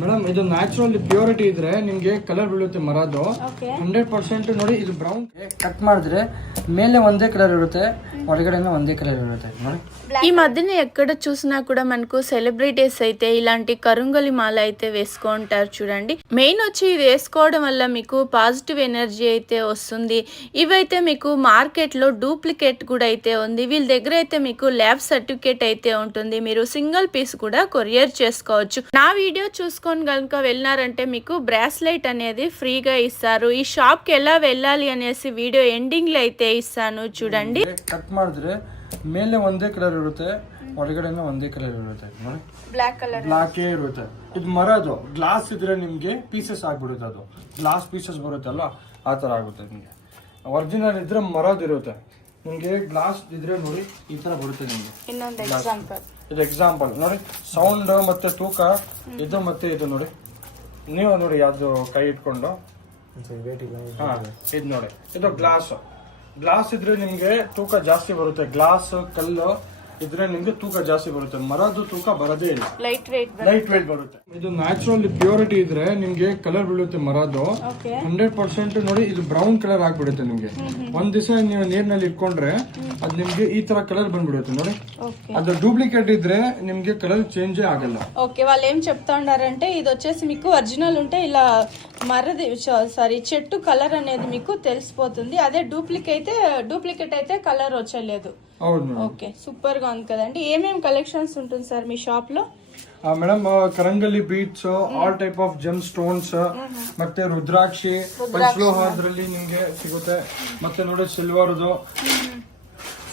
Madam ಇದು natural purity ಇದ್ರೆ ನಿಮ್ಗೆ ಕಲರ್ ಬೀಳುತ್ತೆ ಮರದು 100% ನೋಡಿ. ಇದು ಬ್ರೌನ್ ಕಟ್ ಮಾಡಿದ್ರೆ ಮೇಲೆ ಒಂದೇ కలర్ ఇರುತ್ತೆ, ఒడగడే ಒಂದೇ కలర్ ఇರುತ್ತೆ ನೋಡಿ. ఈ మధ్యన ఎక్కడ చూసినా కూడా మనకు సెలబ్రిటీస్ అయితే ఇలాంటి కరుంగలి మాల అయితే వేసుకుంటారు చూడండి. మెయిన్ వచ్చి ఇది వేసుకోవడం వల్ల మీకు పాజిటివ్ ఎనర్జీ అయితే వస్తుంది. ఇవైతే మీకు మార్కెట్ లో డూప్లికేట్ కూడా అయితే ఉంది. వీళ్ళ దగ్గర అయితే మీకు ల్యాబ్ సర్టిఫికేట్ అయితే ఉంటుంది. మీరు సింగిల్ పీస్ కూడా కొరియర్ చేసుకోవచ్చు. నా వీడియో చూసుకొని కనుక వెళ్ళినారంటే మీకు బ్రాస్లెట్ అనేది ఫ్రీగా ఇస్తారు. ఈ షాప్ కి ఎలా వెళ్ళాలి అనేసి వీడియో ఎండింగ్ లో అయితే ఇస్తాను చూడండి. ಕಟ್ ಮಾಡಿದ್ರೆ ಮೇಲೆ ಒಂದೇ ಕಲರ್ ಇರುತ್ತೆ, ಒಳಗಡೆ ಒಂದೇ ಕಲರ್ ಇರುತ್ತೆ ನೋಡಿ. ಬ್ಲಾಕ್ ಇರುತ್ತೆ. ಇದು ಮರದು ಗ್ಲಾಸ್ ಇದ್ರೆ ನಿಮ್ಗೆ ಪೀಸಸ್ ಆಗ್ಬಿಡುತ್ತೆ. ಅದು ಗ್ಲಾಸ್ ಪೀಸಸ್ ಬರುತ್ತಲ್ಲ ಆ ತರ ಆಗುತ್ತೆ ನಿಮ್ಗೆ. ಒರಿಜಿನಲ್ ಇದ್ರೆ ಮರದ್ ಇರುತ್ತೆ. ನಿಮ್ಗೆ ಗ್ಲಾಸ್ ಇದ್ರೆ ನೋಡಿ ಈ ತರ ಬರುತ್ತೆ ನಿಮ್ಗೆ. ಇದು ಎಕ್ಸಾಂಪಲ್ ನೋಡಿ. ಸೌಂಡ್ ಮತ್ತೆ ತೂಕ ಇದು ಮತ್ತೆ ಇದು ನೋಡಿ. ನೀವು ನೋಡಿ ಯಾವ್ದು ಕೈ ಇಟ್ಕೊಂಡು ಇದು ನೋಡಿ. ಇದು ಗ್ಲಾಸ್ ಇದ್ರೆ ನಿಮ್ಗೆ ತೂಕ ಜಾಸ್ತಿ ಬರುತ್ತೆ. ಗ್ಲಾಸ್ ಕಲ್ಲು ಇದ್ರೆ ನಿಮ್ಗೆ ತೂಕ ಜಾಸ್ತಿ ಬರುತ್ತೆ. ಮರದ್ದು ತೂಕ ಬರೋದೇ ಇಲ್ಲ, ಲೈಟ್ ವೇಟ್ ಬರುತ್ತೆ. ಇದು ನ್ಯಾಚುರಲ್ ಪ್ಯೂರಿಟಿ ಇದ್ರೆ ನಿಮ್ಗೆ ಕಲರ್ ಬೀಳುತ್ತೆ ಮರದ್ದು 100% ನೋಡಿ. ಇದು ಬ್ರೌನ್ ಕಲರ್ ಆಗ್ಬಿಡುತ್ತೆ ನಿಮ್ಗೆ. ಒಂದ್ ದಿವಸ ನೀವು ನೀರ್ನಲ್ಲಿ ಇಟ್ಕೊಂಡ್ರೆ ಅದ್ ನಿಮ್ಗೆ ಈ ತರ కలర్ ಬಂದ್ಬಿಡುತ್ತೆ ನೋಡಿ. ಅದು డూప్లికేట్ ఇద్రే నిమ్గే కలర్ చేంజ్ ಆಗಲ್ಲ. ఓకే, వాళ్ళు ఏం చెప్తా ఉన్నారంటే ఇది వచ్చేసి మీకు ఒరిజినల్ ఉంటే ఇలా మరది చెట్టు కలర్ అనేది మీకు తెలిసిపోతుంది. అదే డూప్లికేట్ అయితే కలర్ వచ్చలేదు. ఓకే, సూపర్ గా ఉంది కదండి. ఏమేమి కలెక్షన్స్ ఉంటుంది సార్ మీ షాప్ లో? ಮೇಡಮ್ ಕರಂಗಲಿ beads, all type of gem stones, ಮತ್ತೆ ರುದ್ರಾಕ್ಷಿ ಪಂಚಲೋಹದ್ರಲ್ಲಿ ನಿಮ್ಗೆ ಸಿಗುತ್ತೆ. ಮತ್ತೆ ನೋಡಿ ಸಿಲ್ವರ್ದು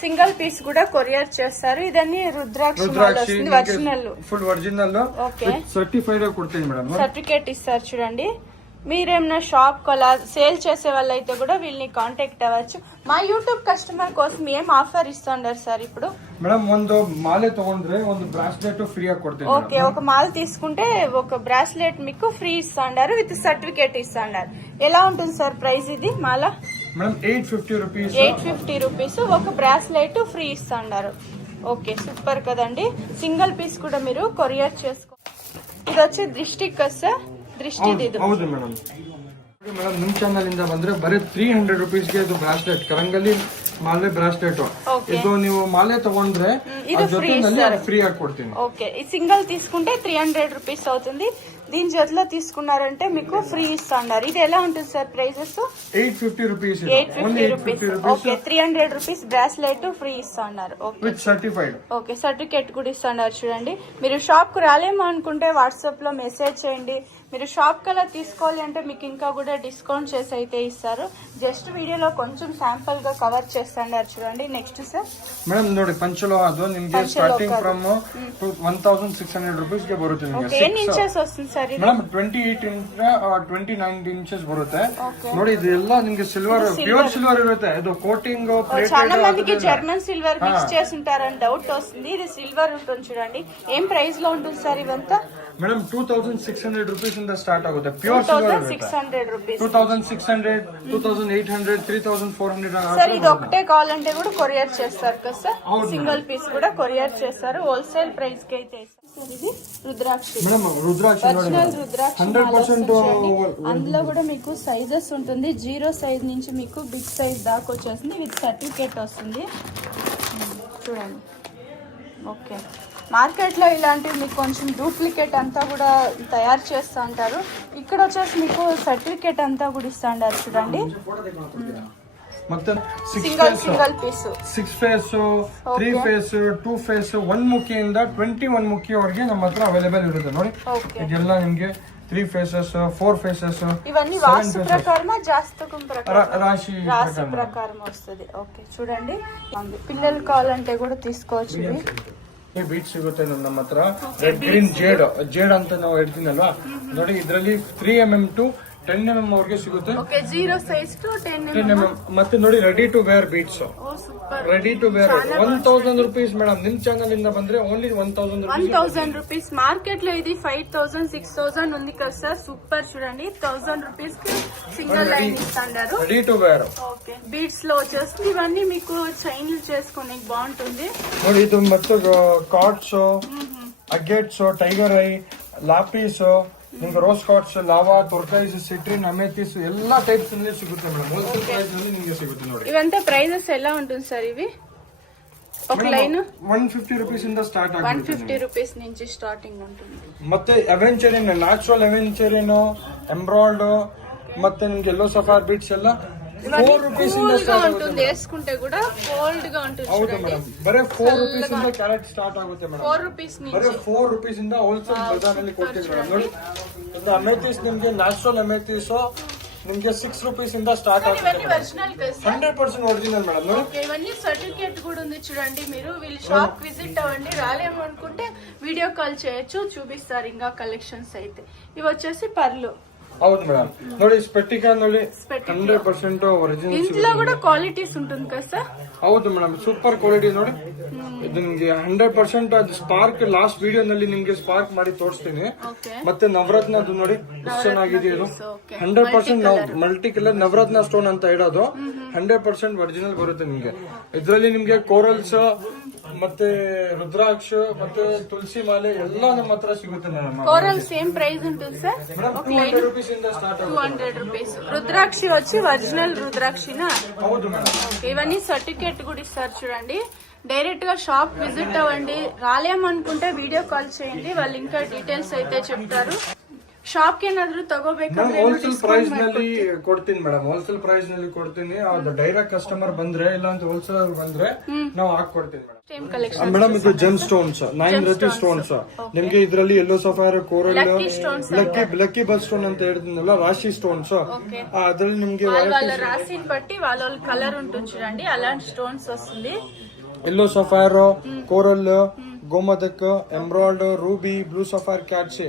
సింగిల్ పీస్ కూడా కొరియర్ చేస్తారు. ఇదన్నీ rudraksha original, full original certified కొడుతుంది మేడం. సర్టిఫికేట్ ఇస్తారు చూడండి. మీరేమన్నా షాప్ కొలా సేల్ చేసే వాళ్ళైతే కూడా వీళ్ళని కాంటాక్ట్ అవ్వచ్చు. మా యూట్యూబ్ కస్టమర్ కోసం ఏం ఆఫర్ ఇస్తున్నారు సార్ ఇప్పుడు? మేడం ಒಂದು మాలే తಗೊಂಡ್ರೆ ಒಂದು బ్రాస్లెట్ ఫ్రీ ఆಗಿ కొಡ್ತೀನಿ. ఓకే, ఒక మాల తీసుకుంటే ఒక బ్రాస్లెట్ మీకు ఫ్రీ ఇస్తున్నారు, విత్ సర్టిఫికేట్ ఇస్తున్నారు. ఎలా ఉంటుంది సార్ ప్రైస్ ఇది మాల? మేడం 850 రూపీస్ ఒక బ్రాస్లెట్ ఫ్రీ ఇస్తున్నారు. ఓకే, సూపర్ కదండి. సింగిల్ పీస్ కూడా మీరు కొరియర్ చేసుకో. ఇది వచ్చి దృష్టి కదా సార్? ಹೌದು ಮೇಡಮ್. ಮೇಡಮ್ ನಿಮ್ ಚಾನಲ್ ಇಂದ ಬಂದ್ರೆ ಬರೀ 300 ರೂಪೀಸ್ಗೆ ಇದು ಬ್ರಾಸ್ಲೆಟ್, ಕರಂಗಲಿ ಮಾಲೆ ಬ್ರಾಸ್ಲೆಟ್. ಇದು ನೀವು ಮಾಲೆ ತಗೊಂಡ್ರೆ ఫ్రీ ఆಗಿ కొడుతుంది. ఓకే, ఈ సింగిల్ తీసుకుంటే 300 రూపీస్ అవుతుంది. దీని జతలో తీసుకున్నారంటే మీకు ఫ్రీ ఇస్తున్నారు. ఇది ఎలా ఉంటుంది sir prices? 850 rupees. Okay, 300 rupees bracelet free ఇస్తున్నారు. With certified. ఓకే, సర్టిఫికేట్ కూడా ఇస్తున్నారు చూడండి. మీరు షాప్ కు రాలేమో అనుకుంటే వాట్సాప్ లో మెసేజ్ చేయండి. మీరు షాప్ కల్లా తీసుకోవాలి అంటే మీకు ఇంకా కూడా డిస్కౌంట్ చేసి అయితే ఇస్తారు. జస్ట్ వీడియోలో కొంచెం శాంపుల్ గా కవర్ చేస్తున్నారు చూడండి. నెక్స్ట్ సార్ ಮೇಡಮ್ ನೋಡಿ ಪಂಚಲೋಹ ಅದು ನಿಮ್ಗೆ ಸ್ಟಾರ್ಟಿಂಗ್ ಫ್ರಮ್ 1600 ರೂಪೀಸ್ ಗೆ ಬರುತ್ತೆ. ನಿಮಗೆ ಎನ್ ಇಂಚಸ್ ವస్తుంది ಸರ್ ಇದು? ಮೇಡಮ್ 28 ಇಂಚ್ 29 ಇಂಚಸ್ ಬರುತ್ತೆ ನೋಡಿ. ಇದು ಎಲ್ಲ ನಿಮ್ಗೆ ಸಿಲ್ವರ್, ప్యూర్ సిల్వర్ ఇರುತ್ತೆ. ఇది కోటింగ్ ప్లేట్. చాలా మందికి జర్మన్ సిల్వర్ మిక్స్ చేసి ఉంటారని డౌట్ వస్తుంది. ఇది సిల్వర్ ఉంటుంది చూడండి. ఏం ప్రైస్ లో ఉంటుంది సార్ ఇవంతా? మేడం 2600 రూపీస్ ಇಂದ ಸ್ಟಾರ್ಟ್ ಆಗುತ್ತೆ. Pure silver 2600 rupees, 2600, 2800, 3400. సార్ ఇది ఒకటే కావాలంటే కూడా కొరియర్ చేస్తారు కదా సార్? సింగిల్ పీస్ కూడా కొరియర్ చేస్తారు. హోల్సేల్ ప్రైస్ కి అయితే ఇది రుద్రాక్షి. Madam Rudrakshi original Rudrakshi 100%. అందులో కూడా మీకు సైజెస్ ఉంటుంది. 0 సైజ్ నుంచి మీకు బిగ్ సైజ్ దాకా వచ్చేసింది. విత్ సర్టిఫికేట్ వస్తుంది చూడండి. ఓకే, మార్కెట్ లో ఇలాంటివి మీకు కొంచెం డూప్లికేట్ అంతా కూడా తయారు చేస్తూ ఉంటారు. ఇక్కడ వచ్చేసి మీకు సర్టిఫికేట్ అంతా కూడా ఇస్తా ఉంటారు చూడండి. ಮತ್ತೆ single piece 6 face 3 face 2 face 1 ಮುಖಿಯಿಂದ 21 ಮುಖಿಯವರೆಗೆ ನಮ್ಮ ಹತ್ರ ಅವೈಲೇಬಲ್ ಇರುತ್ತೆ ನೋಡಿ. ಇದೆಲ್ಲ ನಿಮ್ಗೆ 3 ಫೇಸಸ್ 4 ಫೇಸಸ್ ఇవన్నీ వాస్తు ప్రకారమా జాతకం ప్రకారం? రాశి ప్రకారం వస్తుంది. ఓకే, చూడండి. పిల్లలు కావాలంటే కూడా తీసుకోవచ్చు. ಬೀಟ್ ಸಿಗುತ್ತೆ ನಮ್ಮ ಹತ್ರ. ರೆಡ್ ಗ್ರೀನ್ ಜೇಡ್ ಅಂತ ನಾವು ಹೇಳ್ತೀನಲ್ವಾ ನೋಡಿ. ಇದರಲ್ಲಿ 3mm to 10mm ಅವ್ರಿಗೆ ಸಿಗುತ್ತೆ. 0 ಸೈಜ್ ಟು 10mm. ಮತ್ತೆ ನೋಡಿ ready to wear beads, ready to wear 1000 rupees. Madam ನಿಮ್ ಚಾನಲ್ ಇಂದ ಬಂದ್ರೆ ಓನ್ಲಿ 1000 రూపీస్. మార్కెట్ లో ఇది 5000 6000 ఉంది కదా సార్? సూపర్ చూడండి. 1000 రూపీస్ కి సింగిల్ లైన్ ఇస్తారు. Ready to wear. Okay, beads లో వచ్చేస్తుంది. ఇవన్నీ మీకు చైన్లు చేసుకోనికి బాగుంటుంది ನೋಡಿ. ಇದು ಮತ್ತೆ quartz, agates, tiger eye, lapis, ನಿಮ್ಗೆ rose quartz, lava, turquoise, citrine, amethyst ಎಲ್ಲಾ ಟೈಪ್ಸ್ ನಲ್ಲಿ ಸಿಗುತ್ತೆ ಮೇಡಮ್. ಹೋಲ್ಸೇಲ್ ಪ್ರೈಸ್ ನಲ್ಲಿ ನಿಮಗೆ ಸಿಗುತ್ತೆ ನೋಡಿ. ఇవంతా ప్రైజెస్ ఎలా ఉంటుంది సార్ ఇవి? ఒక లైన్ 150 రూపీస్ ఇంದ స్టార్ట్ ಆಗುತ್ತೆ. 150 రూపీస్ నుంచి స్టార్టింగ్ ఉంటుంది. ಮತ್ತೆ ಅವೆಂಚರಿನ್, ನ್ಯಾಚುರಲ್ ಅವೆಂಚರಿನ್, ಎಂಬ್ರಾಯ್ಡ್, ಮತ್ತೆ ನಿಮ್ಗೆ ಎಲ್ಲೋ ಸಫಾರ್ ಬೀಟ್ಸ್ ಎಲ್ಲ 4 ರೂಪೀಸ್ ಇಂದ ಸ್ಟಾರ್ಟ್ ಆಗುತ್ತೆ. వేసుకుంటే కూడా ఫోల్డ్ గా ఉంటుంది. ಹೌದು ಮೇಡಮ್, ಬರೀ 4 ರೂಪೀಸ್ ಇಂದ ಕ್ಯಾರೆಟ್ ಸ್ಟಾರ್ಟ್ ಆಗುತ್ತೆ ಮೇಡಮ್. 4 ರೂಪೀಸ್ నుంచి ಬರೀ 4 ರೂಪೀಸ್ ಇಂದ ಹೋಲ್ಸೇಲ್ ಬಜಾರ್ನಲ್ಲಿ ಕೊಡ್ತೀವಿ ಮೇಡಮ್. ನೋಡಿ ಇದು ಅಮೆಥಿಸ್, ನಿಮ್ಗೆ ನ್ಯಾಚುರಲ್ ಅಮೆಥಿಸ್ ನಿಮ್ಗೆ 6 ರೂಪೀಸ್ ಇಂದ ಸ್ಟಾರ್ಟ್ ಆಗುತ್ತೆ. ఇవన్నీ ఒరిజినల్ కదా సార్? 100% original madam. ఓకే, ఇవన్నీ సర్టిఫికేట్ కూడా ఉంది చూడండి. మీరు వీళ్ళ షాప్ విజిట్ అవ్వండి. రాలేము అనుకుంటే వీడియో కాల్ చేయొచ్చు, చూపిస్తారు ఇంకా కలెక్షన్స్ అయితే. ఇవి వచ్చేసి పర్లు. ಹೌದು ಮೇಡಮ್, ನೋಡಿ ಸ್ಪೆಟಿಕಾ ನೋಡಿ 100% ಒರಿಜಿನಲ್. ఇంట్లో కూడా క్వాలిటీస్ ఉంటుంది కదా సార్? ಹೌದು ಮೇಡಮ್, ಸೂಪರ್ ಕ್ವಾಲಿಟಿ ನೋಡಿ. ಇದು ನಿಮ್ಗೆ 100% ಅದು ಸ್ಪಾರ್ಕ್ ಲಾಸ್ಟ್ ವಿಡಿಯೋ ನಲ್ಲಿ ನಿಮ್ಗೆ ಸ್ಪಾರ್ಕ್ ಮಾಡಿ ತೋರಿಸ್ತೀನಿ. ಮತ್ತೆ ನವರತ್ನದ್ದು ನೋಡಿ ಎಷ್ಟು ಚೆನ್ನಾಗಿದೆ ಇದು. 100% ಮಲ್ಟಿ ಕಲರ್ ನವರತ್ನ ಸ್ಟೋನ್ ಅಂತ ಇಡೋದು 100% ಒರಿಜಿನಲ್ ಬರುತ್ತೆ ನಿಮ್ಗೆ. ಇದರಲ್ಲಿ ನಿಮ್ಗೆ ಕೋರಲ್ಸ್ ಮತ್ತೆ ರುದ್ರಾಕ್ಷ ಮತ್ತೆ ತುಳಸಿ ಮಾಲೆ ಎಲ್ಲ ನಮ್ಮ ಹತ್ರ ಸಿಗುತ್ತೆ ಮೇಡಮ್. కోరల్ సేమ్ ప్రైస్ ఉంటుంది సార్? ಮೇಡಮ್ 200 ರೂಪೀಸ್ ಇಂದ ಸ್ಟಾರ್ಟ್ ಆಗುತ್ತೆ. 200 రూపీస్. రుద్రాక్షి వచ్చి ఒరిజినల్ రుద్రాక్షినా? ಹೌದು ಮೇಡಮ್. ఇవన్నీ సర్టిఫికేట్ కూడా ఇస్తారు చూడండి. డైరెక్ట్ గా షాప్ విజిట్ అవ్వండి. రాలేమనుకుంటే వీడియో కాల్ చేయండి, వాళ్ళు ఇంకా డీటెయిల్స్ అయితే చెప్తారు. ಶಾಪ್ ಏನಾದ್ರು ತಗೋಬೇಕಂದ್ರೆ ಹೋಲ್ಸೇಲ್ ಪ್ರೈಸ್ ನಲ್ಲಿ ಕೊಡ್ತೀನಿ ಮೇಡಮ್. ಹೋಲ್ಸೇಲ್ ಪ್ರೈಸ್ ನಲ್ಲಿ ಕೊಡ್ತೀನಿ. ಅದು ಡೈರೆಕ್ಟ್ ಕಸ್ಟಮರ್ ಬಂದ್ರೆ ಇಲ್ಲ ಅಂತ ಹೋಲ್ಸೇಲರ್ ಬಂದ್ರೆ ನಾವು ಹಾಕೊಡ್ತೀನಿ ಮೇಡಮ್. ಮೇಡಮ್ ಇದು ಜೆಮ್ ಸ್ಟೋನ್ಸ್, 9 ರತಿ ಸ್ಟೋನ್ಸ್ ನಿಮ್ಗೆ. ಇದರಲ್ಲಿ ಯೆಲ್ಲೋ ಸಫೈರ್, ಕೋರಲ್, ಲಕ್ಕಿ ಬಲ್ ಸ್ಟೋನ್ ಅಂತ ಹೇಳಿದ್ನಲ್ಲ, ರಾಶಿ ಸ್ಟೋನ್ಸ್. ಅದ್ರಲ್ಲಿ ನಿಮ್ಗೆ వాళ్ళ రాశిని బట్టి వాళ్ళ కలర్ ఉంటుంది చూడండి, అలాంటి స్టోన్స్ వస్తుంది. ಯೆಲ್ಲೋ ಸಫೈರ್, ಕೋರಲ್, ಗೋಮದಕ್, emerald, ruby, blue sapphire, cat's,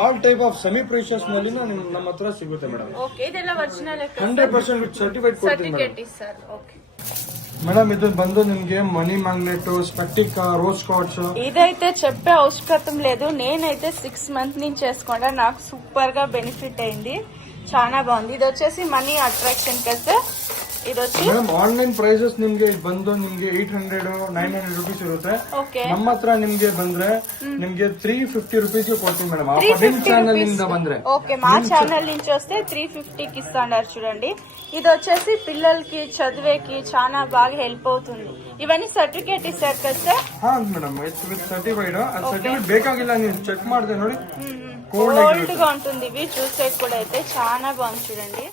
all type of semi precious ನಲ್ಲಿ ನಮ್ಮ ಹತ್ರ ಸಿಗುತ್ತೆ ಮೇಡಮ್. ಓಕೆ, ಇದೆಲ್ಲ ಒರಿಜಿನಲ್ 100% ಸರ್ಟಿಫೈಡ್ ಕೊಡ್ತೀನಿ ಮೇಡಮ್. ಸರ್ ಓಕೆ మేడం ఇది బందు నిమ్ಗೆ మనీ మ్యాగ్నెట్, స్పెక్టిక్, రోజ్ కార్డ్స్. ఇదైతే చెప్పే అవసరం లేదు. నేనైతే 6 మంత్ నుంచి చేసుకుంటా, నాకు సూపర్ గా బెనిఫిట్ అయింది, చాలా బాగుంది. ఇది వచ్చేసి మనీ అట్రాక్షన్ కదా. ఇది వచ్చి మేడం ఆన్లైన్ ప్రైసెస్ నిಮ್ಗೆ ಬಂದು ನಿಮ್ಗೆ 800 900 ರೂಪೀಸ್ ಇರುತ್ತೆ. ನಮ್ಮ ಹತ್ರ ನಿಮ್ಗೆ ಬಂದ್ರೆ ನಿಮ್ಗೆ 350 ರೂಪೀಸ್ ಕೊಡ್ತೀವಿ మేడం. ఆ పదిన్ ఛానల్ నింద ಬಂದ್ರೆ ఓకే, మా ఛానల్ నుంచి వస్తే 350 కి ఇస్తాండారు చూడండి. ఇది వచ్చేసి పిల్లలకి చదివేకి చాలా బాగా హెల్ప్ అవుతుంది. ఇవన్నీ సర్టిఫికేట్ ఇస్తారు కదా సార్? ಹಾ ಮೇಡಮ್, ಇಟ್ಸ್ ವಿತ್ ಸರ್ಟಿಫೈಡ್. ಅದು ಸರ್ಟಿಫಿకేట్ ಬೇಕಾಗಿಲ್ಲ, ನೀವು ಚೆಕ್ ಮಾಡಿದೆ ನೋಡಿ, కోల్డ్ గా ఉంటుంది. ఇవి చూసే కూడా అయితే చాలా బాగుంది చూడండి.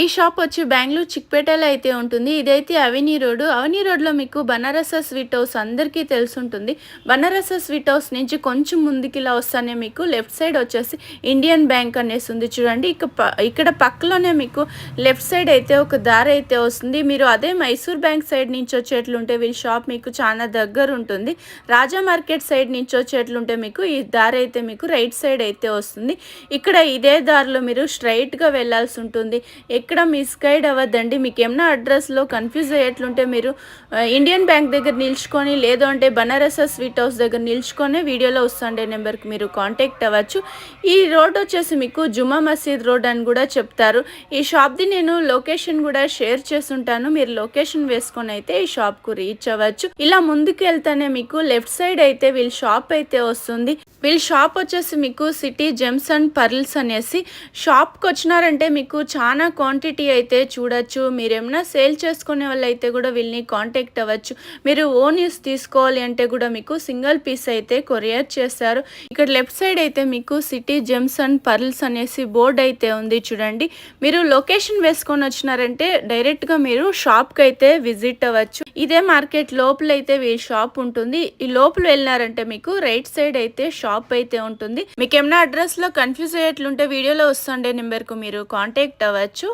ఈ షాప్ వచ్చి బెంగళూరు చిక్పేటలో అయితే ఉంటుంది. ఇదైతే అవెన్యూ రోడ్. అవెన్యూ రోడ్లో మీకు బనారస స్వీట్ హౌస్ అందరికీ తెలుసుంటుంది. బనారస స్వీట్ హౌస్ నుంచి కొంచెం ముందుకి ఇలా వస్తానే మీకు లెఫ్ట్ సైడ్ వచ్చేసి ఇండియన్ బ్యాంక్ అనేసి ఉంది చూడండి. ఇక్కడ పక్కలోనే మీకు లెఫ్ట్ సైడ్ అయితే ఒక దారి అయితే వస్తుంది. మీరు అదే మైసూర్ బ్యాంక్ సైడ్ నుంచి వచ్చేట్లుంటే వీళ్ళ షాప్ మీకు చాలా దగ్గర ఉంటుంది. రాజా మార్కెట్ సైడ్ నుంచి వచ్చేట్లుంటే మీకు ఈ దారి అయితే మీకు రైట్ సైడ్ అయితే వస్తుంది. ఇక్కడ ఇదే దారిలో మీరు స్ట్రైట్గా వెళ్ళాల్సి ఉంటుంది. ఎక్కడ మిస్గైడ్ అవ్వద్దండి. మీకు ఏమన్నా అడ్రస్లో కన్ఫ్యూజ్ అయ్యేట్లుంటే మీరు ఇండియన్ బ్యాంక్ దగ్గర నిల్చుకొని, లేదు అంటే బనారస స్వీట్ హౌస్ దగ్గర నిల్చుకొని వీడియోలో వస్తుండే నెంబర్కి మీరు కాంటాక్ట్ అవ్వచ్చు. ఈ రోడ్ వచ్చేసి మీకు జుమా మసీద్ రోడ్ అని కూడా చెప్తారు. ఈ షాప్ది నేను లొకేషన్ కూడా షేర్ చేస్తుంటాను, మీరు లొకేషన్ వేసుకొని అయితే ఈ షాప్కు రీచ్ అవ్వచ్చు. ఇలా ముందుకు వెళ్తానే మీకు లెఫ్ట్ సైడ్ అయితే వీళ్ళ షాప్ అయితే వస్తుంది. వీళ్ళ షాప్ వచ్చేసి మీకు సిటీ జెమ్స్ అండ్ పర్ల్స్ అనేసి. షాప్కి వచ్చినారంటే మీకు చాలా క్వాంటిటీ అయితే చూడొచ్చు. మీరు ఏమైనా సేల్ చేసుకునే వాళ్ళు అయితే కూడా వీళ్ళని కాంటాక్ట్ అవ్వచ్చు. మీరు ఓన్ యూస్ తీసుకోవాలి అంటే కూడా మీకు సింగిల్ పీస్ అయితే కొరియర్ చేస్తారు. ఇక్కడ లెఫ్ట్ సైడ్ అయితే మీకు సిటీ జెమ్స్ అండ్ పర్ల్స్ అనేసి బోర్డు అయితే ఉంది చూడండి. మీరు లొకేషన్ వేసుకొని వచ్చినారంటే డైరెక్ట్గా మీరు షాప్కి అయితే విజిట్ అవ్వచ్చు. ఇదే మార్కెట్ లోపల అయితే వీళ్ళ షాప్ ఉంటుంది. ఈ లోపల వెళ్ళినారంటే మీకు రైట్ సైడ్ అయితే షాప్ అయితే ఉంటుంది. మీకు ఏమైనా అడ్రస్ లో కన్ఫ్యూజ్ అయ్యేట్లుంటే వీడియోలో వస్తుండే నెంబర్ కు మీరు కాంటాక్ట్ అవ్వచ్చు.